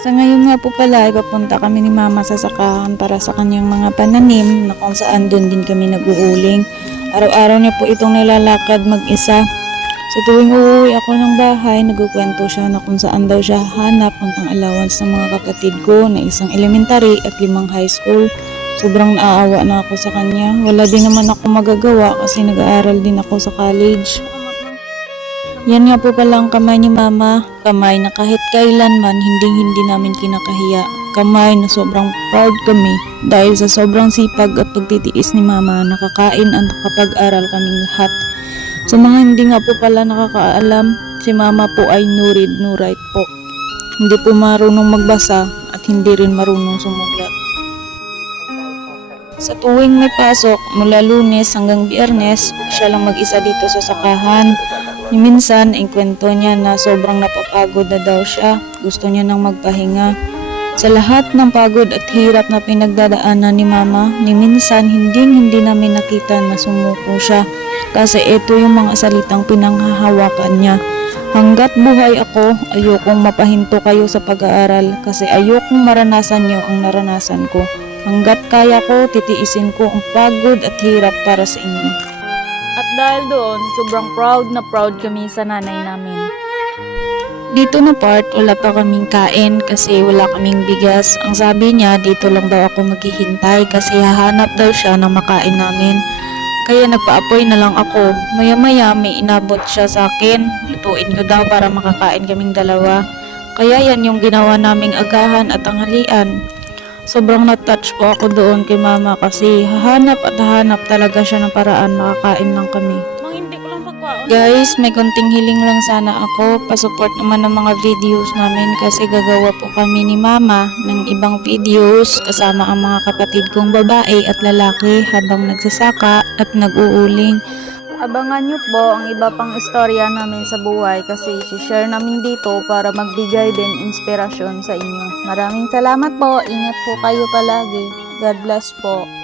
Sa ngayon nga po pala ay papunta kami ni Mama sa sakahan para sa kanyang mga pananim na kung saan doon din kami nag-uuling. Araw-araw niya po itong nilalakad mag-isa. Sa tuwing uuwi ako ng bahay, nagkukwento siya na kung saan daw siya hanap ng allowance ng mga kapatid ko na isang elementary at limang high school. Sobrang naaawa na ako sa kanya. Wala din naman ako magagawa kasi nag-aaral din ako sa college. Yan nga po pala ang kamay ni Mama. Kamay na kahit kailanman hindi hindi namin kinakahiya. Kamay na sobrang proud kami dahil sa sobrang sipag at pagtitiis ni Mama nakakain at nakapag-aral kaming lahat. Sa mga hindi nga po pala nakakaalam, si Mama po ay no read, no write po. Hindi po marunong magbasa at hindi rin marunong sumulat. Sa tuwing may pasok, mula lunes hanggang biyernes, siya lang mag-isa dito sa sakahan. Minsan, ang kwento niya na sobrang napapagod na daw siya. Gusto niya nang magpahinga. Sa lahat ng pagod at hirap na pinagdadaanan ni Mama, ni minsan hindi hindi namin nakita na sumuko siya. Kasi ito yung mga salitang pinanghahawakan niya. Hanggat buhay ako, ayokong mapahinto kayo sa pag-aaral kasi ayokong maranasan niyo ang naranasan ko. Hanggat kaya ko, titiisin ko ang pagod at hirap para sa inyo. At dahil doon, sobrang proud na proud kami sa nanay namin. Dito na part, wala pa kaming kain kasi wala kaming bigas. Ang sabi niya, dito lang daw ako maghihintay kasi hahanap daw siya ng makain namin. Kaya nagpa-apoy na lang ako. Maya-maya may inabot siya sa akin. Lutuin ko daw para makakain kaming dalawa. Kaya yan yung ginawa naming agahan at tanghalian. Sobrang na-touch po ako doon kay mama kasi hahanap at hahanap talaga siya ng paraan makakain lang kami. Mang hindi ko lang pagkwaon. Guys, may konting hiling lang sana ako. Pasupport naman ng mga videos namin kasi gagawa po kami ni Mama ng ibang videos kasama ang mga kapatid kong babae at lalaki habang nagsasaka at nag-uuling. Abangan nyo po ang iba pang istorya namin sa buhay kasi share namin dito para magbigay din inspirasyon sa inyo. Maraming salamat po. Ingat po kayo palagi. God bless po.